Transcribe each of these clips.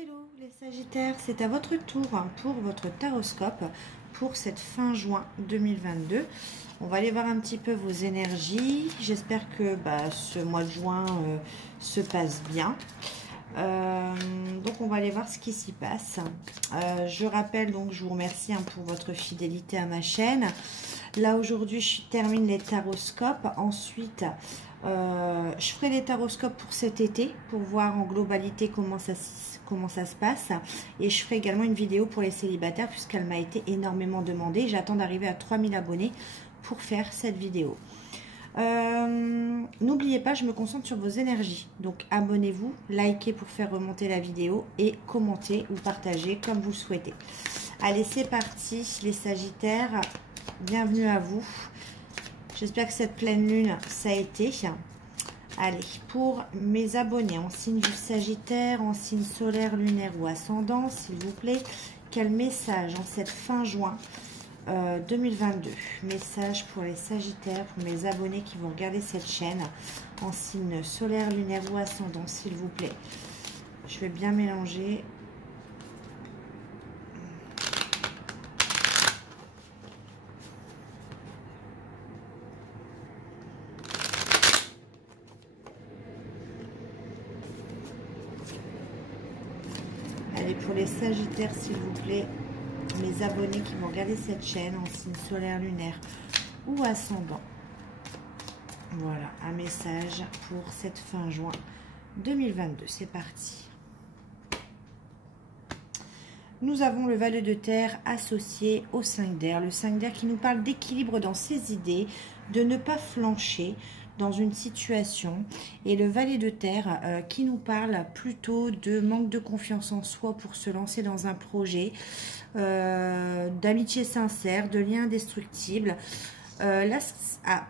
Hello les Sagittaires, c'est à votre tour pour votre taroscope pour cette fin juin 2022. On va aller voir un petit peu vos énergies. J'espère que ce mois de juin se passe bien. Donc on va aller voir ce qui s'y passe. Je rappelle, donc je vous remercie pour votre fidélité à ma chaîne. Là aujourd'hui je termine les taroscopes. Ensuite je ferai les taroscopes pour cet été pour voir en globalité comment ça se passe, et je ferai également une vidéo pour les célibataires puisqu'elle m'a été énormément demandée. J'attends d'arriver à 3000 abonnés pour faire cette vidéo. N'oubliez pas, je me concentre sur vos énergies, donc abonnez-vous, likez pour faire remonter la vidéo et commentez ou partagez comme vous le souhaitez. Allez, c'est parti les Sagittaires, bienvenue à vous. J'espère que cette pleine lune ça a été. Allez, pour mes abonnés en signe du Sagittaire, en signe solaire, lunaire ou ascendant, s'il vous plaît, quel message en cette fin juin 2022? Message pour les Sagittaires, pour mes abonnés qui vont regarder cette chaîne en signe solaire, lunaire ou ascendant, s'il vous plaît. Je vais bien mélanger. Allez, pour les Sagittaires, s'il vous plaît, mes abonnés qui vont regarder cette chaîne en signe solaire, lunaire ou ascendant. Voilà, un message pour cette fin juin 2022. C'est parti. Nous avons le valet de terre associé au 5 d'air. Le 5 d'air qui nous parle d'équilibre dans ses idées, de ne pas flancher dans une situation, et le valet de terre qui nous parle plutôt de manque de confiance en soi pour se lancer dans un projet, d'amitié sincère, de liens indestructibles. Là,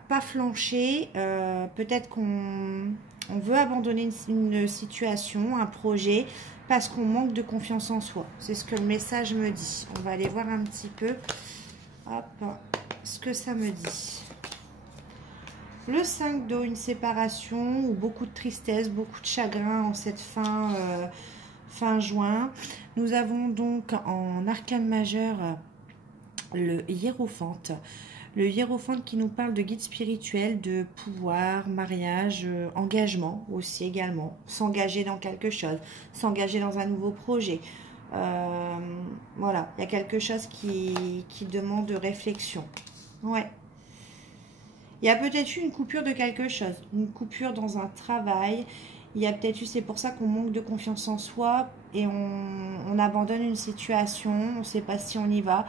pas flancher, peut-être qu'on veut abandonner une situation, un projet, parce qu'on manque de confiance en soi. C'est ce que le message me dit. On va aller voir un petit peu ce que ça me dit. Le 5 d'eau, une séparation ou beaucoup de tristesse, beaucoup de chagrin en cette fin juin. Nous avons donc en arcane majeur le hiérophante. Le hiérophante qui nous parle de guide spirituel, de pouvoir, mariage, engagement aussi également. S'engager dans quelque chose, s'engager dans un nouveau projet. Voilà, il y a quelque chose qui demande réflexion. Ouais. Il y a peut-être eu une coupure de quelque chose, une coupure dans un travail. Il y a peut-être eu, c'est pour ça qu'on manque de confiance en soi et on abandonne une situation, on ne sait pas si on y va.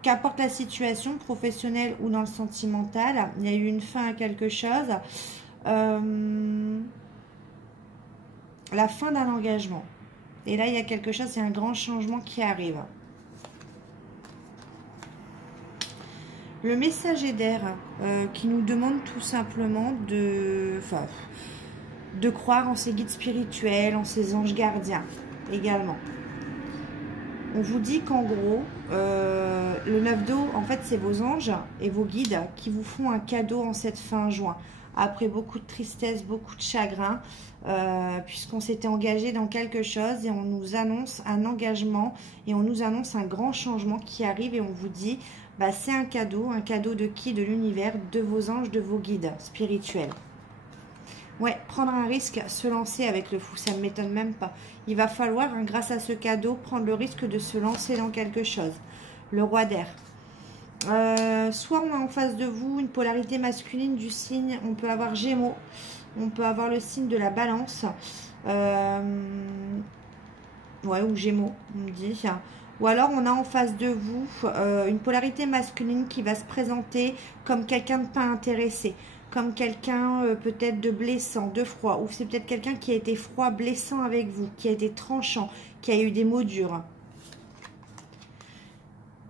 Qu'importe la situation, professionnelle ou dans le sentimental, il y a eu une fin à quelque chose. La fin d'un engagement. Et là, il y a quelque chose, c'est un grand changement qui arrive. Le messager d'air qui nous demande tout simplement de croire en ses guides spirituels, en ses anges gardiens également. On vous dit qu'en gros, le 9 d'eau, en fait, c'est vos anges et vos guides qui vous font un cadeau en cette fin juin. Après beaucoup de tristesse, beaucoup de chagrin, puisqu'on s'était engagé dans quelque chose et on nous annonce un engagement et on nous annonce un grand changement qui arrive et on vous dit, c'est un cadeau de qui? De l'univers, de vos anges, de vos guides spirituels. Ouais, prendre un risque, se lancer avec le fou, ça ne m'étonne même pas. Il va falloir, grâce à ce cadeau, prendre le risque de se lancer dans quelque chose. Le roi d'air. Soit on a en face de vous une polarité masculine du signe, on peut avoir Gémeaux, on peut avoir le signe de la Balance, ouais, ou Gémeaux, on me dit. Ou alors on a en face de vous une polarité masculine qui va se présenter comme quelqu'un de pas intéressé, comme quelqu'un peut-être de blessant, de froid, ou c'est peut-être quelqu'un qui a été froid, blessant avec vous, qui a été tranchant, qui a eu des mots durs,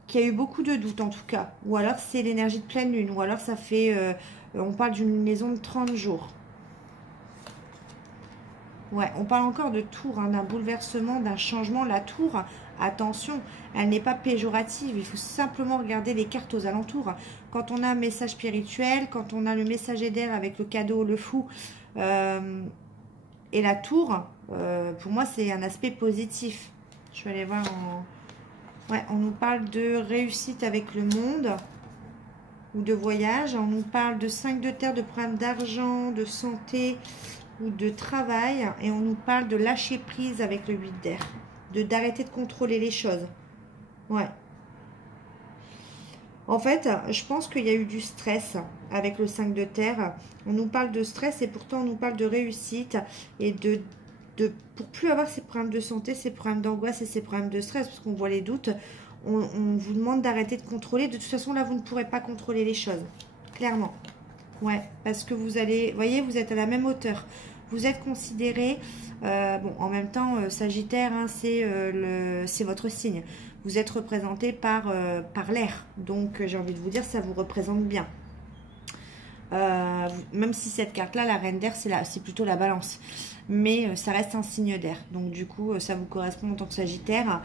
qui a eu beaucoup de doutes en tout cas, ou alors c'est l'énergie de pleine lune, ou alors ça fait, on parle d'une liaison de 30 jours. Ouais, on parle encore de tour, d'un bouleversement, d'un changement. La tour, attention, elle n'est pas péjorative. Il faut simplement regarder les cartes aux alentours. Quand on a un message spirituel, quand on a le messager d'air avec le cadeau, le fou, et la tour, Pour moi, c'est un aspect positif. Je vais aller voir en... Ouais, on nous parle de réussite avec le monde ou de voyage. On nous parle de 5 de terre, de problèmes d'argent, de santé ou de travail. Et on nous parle de lâcher prise avec le 8 d'air. D'arrêter de contrôler les choses. Ouais. En fait, je pense qu'il y a eu du stress avec le 5 de terre. On nous parle de stress et pourtant on nous parle de réussite et pour plus avoir ces problèmes de santé, ces problèmes d'angoisse et ces problèmes de stress, parce qu'on voit les doutes, on vous demande d'arrêter de contrôler. De toute façon, là, vous ne pourrez pas contrôler les choses. Clairement. Ouais, parce que vous allez, voyez, vous êtes à la même hauteur. Vous êtes considéré, bon, en même temps, Sagittaire, hein, c'est votre signe. Vous êtes représenté par l'air. Donc, j'ai envie de vous dire, ça vous représente bien. Même si cette carte-là, la reine d'air, c'est plutôt la balance. Mais ça reste un signe d'air. Donc, du coup, ça vous correspond en tant que Sagittaire.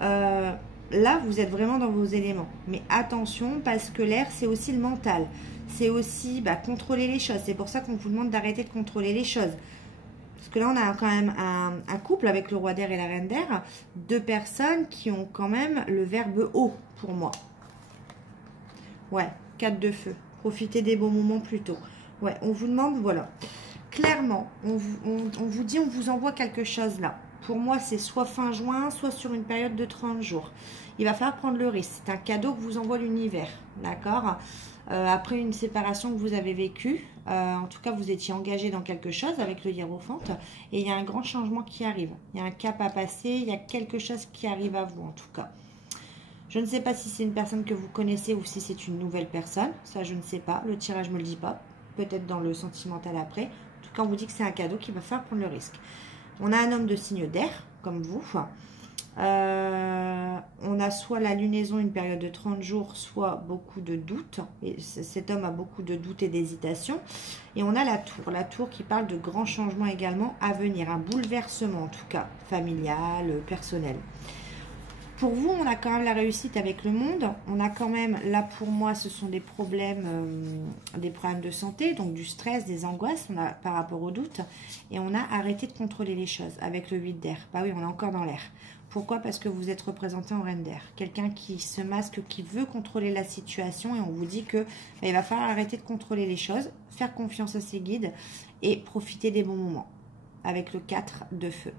Là, vous êtes vraiment dans vos éléments. Mais attention, parce que l'air, c'est aussi le mental. C'est aussi contrôler les choses. C'est pour ça qu'on vous demande d'arrêter de contrôler les choses. Parce que là, on a quand même un couple avec le roi d'air et la reine d'air. 2 personnes qui ont quand même le verbe haut pour moi. Ouais, 4 de feu. Profitez des bons moments plutôt. Ouais, on vous demande, voilà. Clairement, on vous dit, on vous envoie quelque chose là. Pour moi, c'est soit fin juin, soit sur une période de 30 jours. Il va falloir prendre le risque. C'est un cadeau que vous envoie l'univers. D'accord ? Après une séparation que vous avez vécue, en tout cas, vous étiez engagé dans quelque chose avec le hiérophante. Et il y a un grand changement qui arrive. Il y a un cap à passer. Il y a quelque chose qui arrive à vous, en tout cas. Je ne sais pas si c'est une personne que vous connaissez ou si c'est une nouvelle personne. Ça, je ne sais pas. Le tirage ne me le dit pas. Peut-être dans le sentimental après. En tout cas, on vous dit que c'est un cadeau qu'il va falloir prendre le risque. On a un homme de signe d'air, comme vous. On a soit la lunaison, une période de 30 jours, soit beaucoup de doutes. Et cet homme a beaucoup de doutes et d'hésitation. Et on a la tour qui parle de grands changements également à venir. Un bouleversement, en tout cas, familial, personnel. Pour vous, on a quand même la réussite avec le monde. On a quand même, là pour moi, ce sont des problèmes de santé, donc du stress, des angoisses par rapport aux doutes. Et on a arrêté de contrôler les choses avec le 8 d'air. Bah oui, on est encore dans l'air. Pourquoi? Parce que vous êtes représenté en reine d'air. Quelqu'un qui se masque, qui veut contrôler la situation. Et on vous dit que il va falloir arrêter de contrôler les choses, faire confiance à ses guides et profiter des bons moments. Avec le 4 de feu.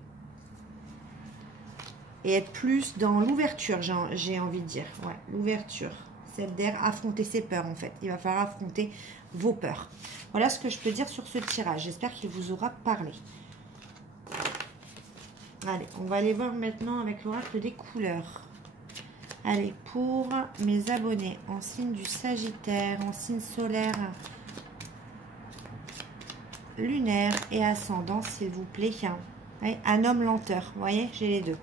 Et être plus dans l'ouverture, j'ai envie de dire. Ouais, l'ouverture. C'est d'air, affronter ses peurs en fait. Il va falloir affronter vos peurs. Voilà ce que je peux dire sur ce tirage. J'espère qu'il vous aura parlé. Allez, on va aller voir maintenant avec l'oracle des couleurs. Allez, pour mes abonnés en signe du Sagittaire, en signe solaire, lunaire et ascendant, s'il vous plaît. Allez, un homme lenteur, vous voyez, j'ai les deux.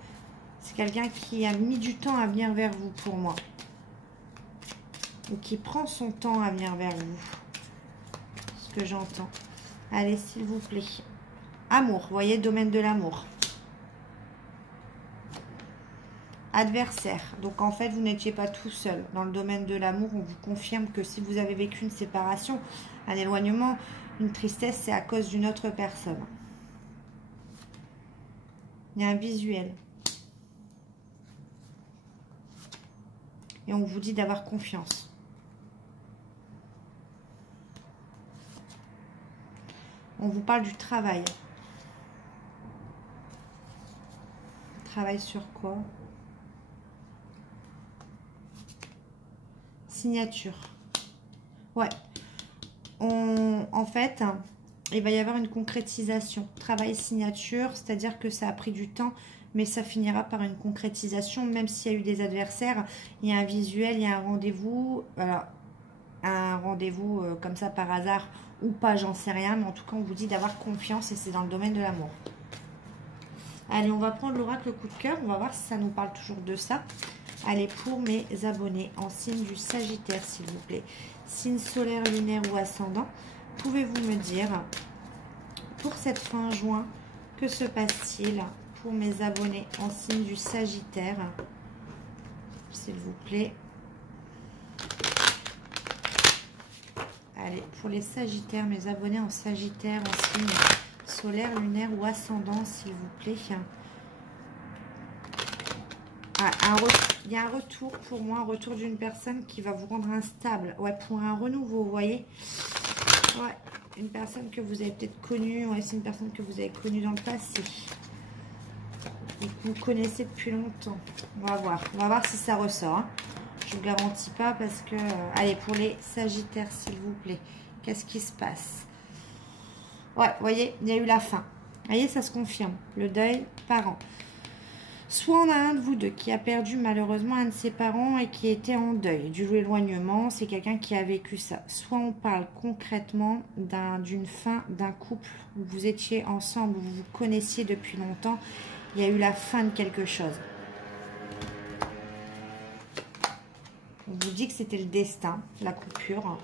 C'est quelqu'un qui a mis du temps à venir vers vous pour moi. Ou qui prend son temps à venir vers vous. Ce que j'entends. Allez, s'il vous plaît. Amour, vous voyez, domaine de l'amour. Adversaire. Donc en fait, vous n'étiez pas tout seul. Dans le domaine de l'amour, on vous confirme que si vous avez vécu une séparation, un éloignement, une tristesse, c'est à cause d'une autre personne. Il y a un visuel. Et on vous dit d'avoir confiance. On vous parle du travail. Travail sur quoi? Signature. Ouais. En fait, il va y avoir une concrétisation. Travail, signature, c'est-à-dire que ça a pris du temps, mais ça finira par une concrétisation, même s'il y a eu des adversaires. Il y a un visuel, il y a un rendez-vous. Voilà. Un rendez-vous comme ça par hasard ou pas, j'en sais rien. Mais en tout cas, on vous dit d'avoir confiance et c'est dans le domaine de l'amour. Allez, on va prendre l'oracle coup de cœur. On va voir si ça nous parle toujours de ça. Allez, pour mes abonnés en signe du Sagittaire, s'il vous plaît. Signe solaire, lunaire ou ascendant. Pouvez-vous me dire, pour cette fin juin, que se passe-t-il pour mes abonnés en signe du Sagittaire, s'il vous plaît. Allez, pour les Sagittaires, mes abonnés en Sagittaire, en signe Solaire, lunaire ou ascendant, s'il vous plaît. Ah, il y a un retour pour moi, un retour d'une personne qui va vous rendre instable. Ouais, pour un renouveau, vous voyez. Ouais, une personne que vous avez peut-être connue. Ouais, c'est une personne que vous avez connue dans le passé. Et que vous connaissez depuis longtemps. On va voir si ça ressort. Hein. Je ne vous garantis pas parce que... allez, pour les Sagittaires, s'il vous plaît. Qu'est-ce qui se passe? Ouais, vous voyez, il y a eu la fin. Vous voyez, ça se confirme. Le deuil, parent. Soit on a un de vous deux qui a perdu malheureusement un de ses parents et qui était en deuil. Du éloignement, c'est quelqu'un qui a vécu ça. Soit on parle concrètement d'une fin d'un couple où vous étiez ensemble, où vous vous connaissiez depuis longtemps. Il y a eu la fin de quelque chose. On vous dit que c'était le destin, la coupure.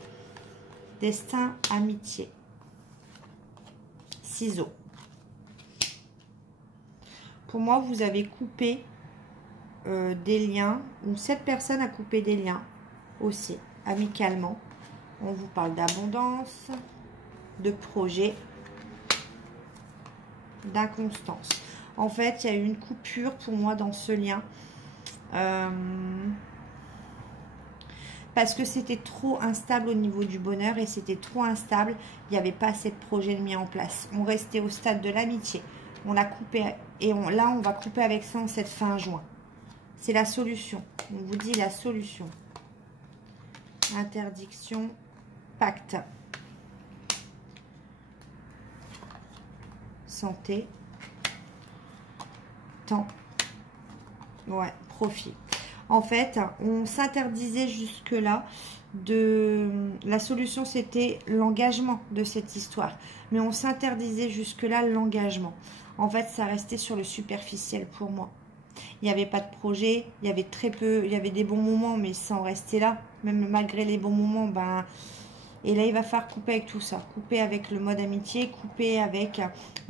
Destin, amitié. Ciseaux. Pour moi, vous avez coupé des liens, ou cette personne a coupé des liens aussi, amicalement. On vous parle d'abondance, de projet, d'inconstance. En fait, il y a eu une coupure pour moi dans ce lien. Parce que c'était trop instable au niveau du bonheur et c'était trop instable. Il n'y avait pas assez de projets mis en place. On restait au stade de l'amitié. On l'a coupé et là, on va couper avec ça en cette fin juin. C'est la solution. On vous dit la solution. Interdiction, pacte. Santé. Temps. Ouais, profit. En fait, on s'interdisait jusque-là de... La solution, c'était l'engagement de cette histoire. Mais on s'interdisait jusque-là l'engagement. En fait, ça restait sur le superficiel pour moi. Il n'y avait pas de projet, il y avait très peu, il y avait des bons moments, mais ça en restait là. Même malgré les bons moments, ben... Et là, il va falloir couper avec tout ça. Couper avec le mode amitié, couper avec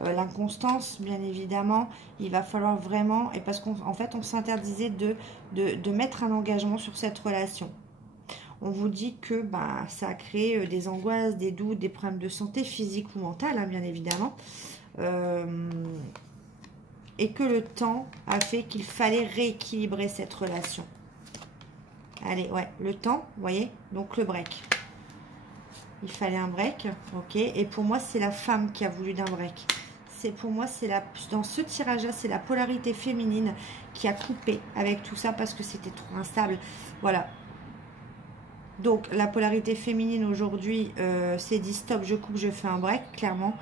l'inconstance, bien évidemment. Il va falloir vraiment... Et parce qu'en fait, on s'interdisait de mettre un engagement sur cette relation. On vous dit que bah, ça a créé des angoisses, des doutes, des problèmes de santé physique ou mentale, hein, bien évidemment. Et que le temps a fait qu'il fallait rééquilibrer cette relation. Allez, ouais, le temps, vous voyez, donc le break. Il fallait un break, ok. Et pour moi, c'est la femme qui a voulu d'un break. C'est pour moi, c'est dans ce tirage-là, c'est la polarité féminine qui a coupé avec tout ça parce que c'était trop instable. Voilà. Donc, la polarité féminine aujourd'hui, c'est dit stop, je coupe, je fais un break, clairement.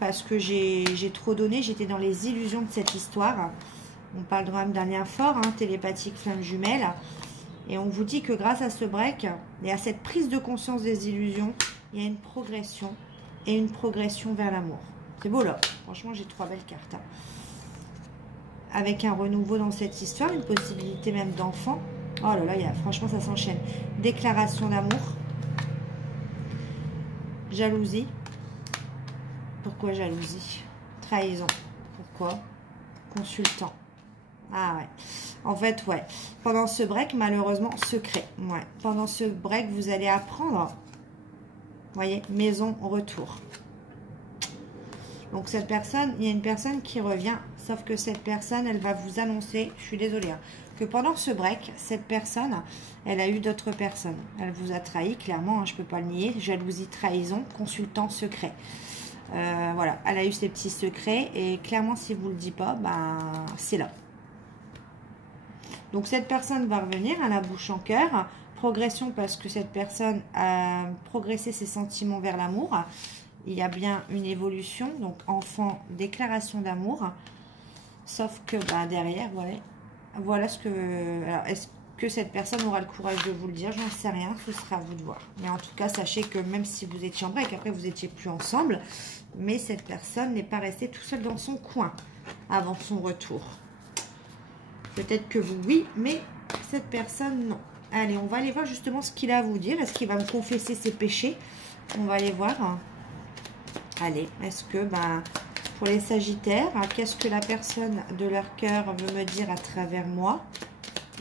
Parce que j'ai trop donné, j'étais dans les illusions de cette histoire. On parle même d'un lien fort, hein, télépathique, flamme jumelle. Et on vous dit que grâce à ce break et à cette prise de conscience des illusions, il y a une progression et une progression vers l'amour. C'est beau là, franchement j'ai 3 belles cartes. Hein. Avec un renouveau dans cette histoire, une possibilité même d'enfant. Oh là là, franchement ça s'enchaîne. Déclaration d'amour. Jalousie. Pourquoi jalousie? Trahison. Pourquoi? Consultant. Ah ouais. En fait, ouais. Pendant ce break, malheureusement, secret. Ouais. Pendant ce break, vous allez apprendre. Vous voyez, maison, retour. Donc cette personne, il y a une personne qui revient. Sauf que cette personne, elle va vous annoncer, je suis désolée, hein, que pendant ce break, cette personne, elle a eu d'autres personnes. Elle vous a trahi, clairement, hein, je ne peux pas le nier. Jalousie, trahison, consultant secret. Voilà, elle a eu ses petits secrets et clairement, si vous ne le dites pas, ben, c'est là. Donc, cette personne va revenir à la bouche en cœur. Progression parce que cette personne a progressé ses sentiments vers l'amour. Il y a bien une évolution. Donc, enfant, déclaration d'amour. Sauf que ben, derrière, voilà ce que... Alors, est-ce que cette personne aura le courage de vous le dire? J'en sais rien, ce sera à vous de voir. Mais en tout cas, sachez que même si vous étiez en break, après vous n'étiez plus ensemble, mais cette personne n'est pas restée tout seul dans son coin avant son retour. Peut-être que vous, oui, mais cette personne, non. Allez, on va aller voir justement ce qu'il a à vous dire. Est-ce qu'il va me confesser ses péchés? On va aller voir. Allez, est-ce que, ben, pour les Sagittaires, qu'est-ce que la personne de leur cœur veut me dire à travers moi?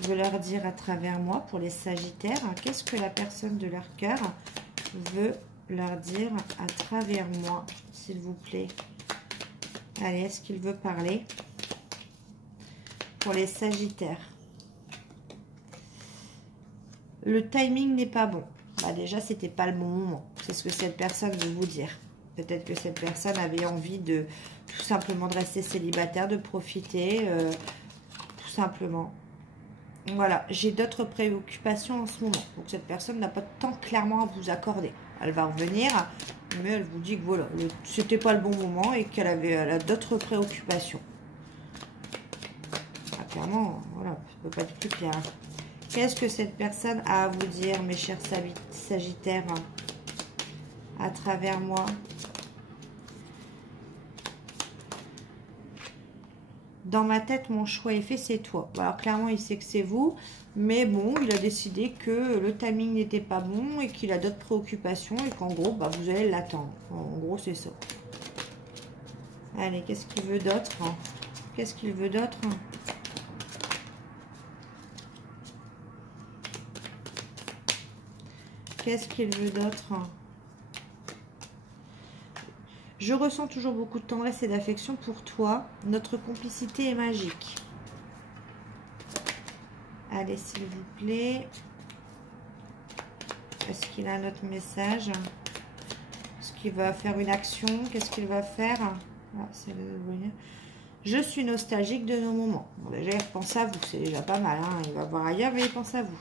Veut leur dire à travers moi, pour les Sagittaires, qu'est-ce que la personne de leur cœur veut leur dire à travers moi, s'il vous plaît? Allez, est-ce qu'il veut parler pour les Sagittaires? Le timing n'est pas bon. Bah déjà, c'était pas le bon moment. C'est ce que cette personne veut vous dire. Peut-être que cette personne avait envie de tout simplement de rester célibataire, de profiter, tout simplement. Voilà, j'ai d'autres préoccupations en ce moment. Donc cette personne n'a pas de temps clairement à vous accorder. Elle va revenir, mais elle vous dit que voilà, c'était pas le bon moment et qu'elle a d'autres préoccupations. Ah, clairement, voilà, ça ne peut pas être plus clair. Qu'est-ce que cette personne a à vous dire, mes chers Sagittaires, à travers moi? Dans ma tête, mon choix est fait, c'est toi. Alors, clairement, il sait que c'est vous. Mais bon, il a décidé que le timing n'était pas bon et qu'il a d'autres préoccupations et qu'en gros, bah, vous allez l'attendre. En gros, c'est ça. Allez, qu'est-ce qu'il veut d'autre? Qu'est-ce qu'il veut d'autre? Qu'est-ce qu'il veut d'autre? Je ressens toujours beaucoup de tendresse et d'affection pour toi. Notre complicité est magique. Allez, s'il vous plaît. Est-ce qu'il a un autre message? Est-ce qu'il va faire une action? Qu'est-ce qu'il va faire? Ah, je suis nostalgique de nos moments. Bon, déjà, il pense à vous. C'est déjà pas mal. Hein, il va voir ailleurs, mais il pense à vous.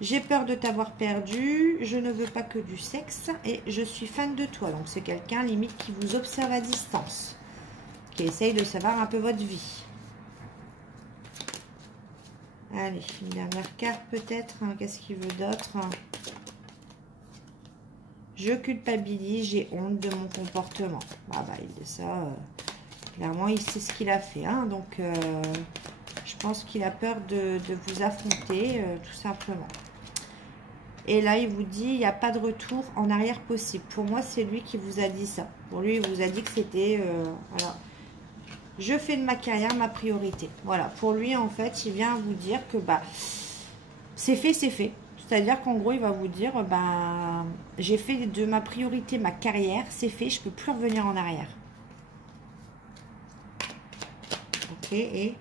J'ai peur de t'avoir perdu, je ne veux pas que du sexe et je suis fan de toi. Donc c'est quelqu'un limite qui vous observe à distance, qui essaye de savoir un peu votre vie. Allez, une dernière carte peut-être. Qu'est-ce qu'il veut d'autre? Je culpabilise, j'ai honte de mon comportement. Ah bah il dit ça, clairement il sait ce qu'il a fait. Hein, donc je pense qu'il a peur de vous affronter tout simplement. Et là, il vous dit, il n'y a pas de retour en arrière possible. Pour moi, c'est lui qui vous a dit ça. Pour lui, il vous a dit que c'était... voilà. Je fais de ma carrière ma priorité. Voilà. Pour lui, en fait, il vient vous dire que bah, c'est fait, c'est fait. C'est-à-dire qu'en gros, il va vous dire, bah, j'ai fait de ma priorité ma carrière. C'est fait, je ne peux plus revenir en arrière. Ok, et...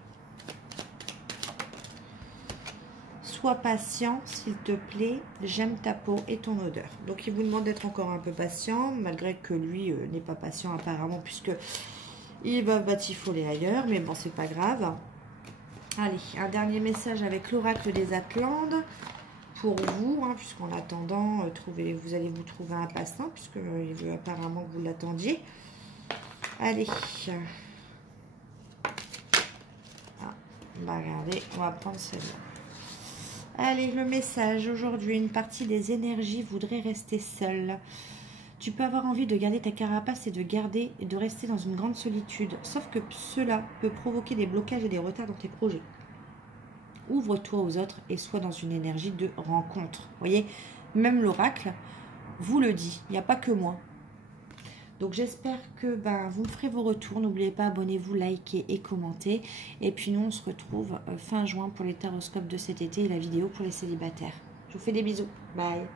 Sois patient, s'il te plaît. J'aime ta peau et ton odeur. Donc, il vous demande d'être encore un peu patient, malgré que lui n'est pas patient apparemment, puisque il va batifoler ailleurs. Mais bon, c'est pas grave. Allez, un dernier message avec l'oracle des Atlantes pour vous, hein, puisqu'en attendant, vous allez vous trouver un passant, puisqu'il veut apparemment que vous l'attendiez. Allez. Ah, bah regardez, on va prendre celle-là. Allez, le message. Aujourd'hui, une partie des énergies voudrait rester seule. Tu peux avoir envie de garder ta carapace et de rester dans une grande solitude. Sauf que cela peut provoquer des blocages et des retards dans tes projets. Ouvre-toi aux autres et sois dans une énergie de rencontre. Vous voyez, même l'oracle vous le dit. Il n'y a pas que moi. Donc j'espère que vous me ferez vos retours. N'oubliez pas, abonnez-vous, likez et commentez. Et puis nous, on se retrouve fin juin pour les taroscopes de cet été et la vidéo pour les célibataires. Je vous fais des bisous. Bye.